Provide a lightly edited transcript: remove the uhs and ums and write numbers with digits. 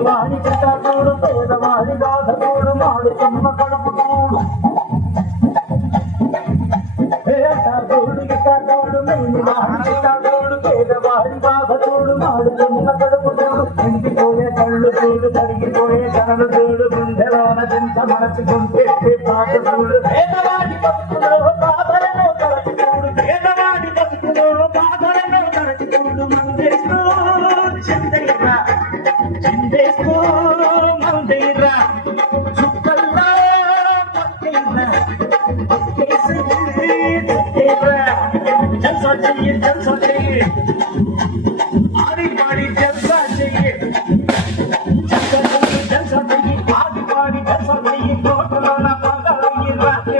వాడి చిత్తాడు పేదవాడి బాధతోడు మాడు చెమ్మ కడుపు తోడు పేదవాడి బాధతోడు మాడు చెమ్మ కడుపు తోడు ఎండిపోయే కళ్ళు చూడు తరిగిపోయే కళ్ళు చూడు గుండెలోన చింత మనసుకుంటే పాట చూడు పేదవాడి బతుకులో బాధలను తరచి చూడు పేదవాడి బతుకులో బాధలను తరచి చూడు మందేస్తూ చిందేరా చిందేస్తూ మందేరా చుక్కల్లో పక్కేరా పక్కేసి చుట్టేరా జల్సా చెయ్యి ఆడి పాడి జల్సా చెయ్యి జల్సా చెయ్యి ఆడి పాడి జల్సా చెయ్యి కోటలోన పగలయ్యి రాత్రి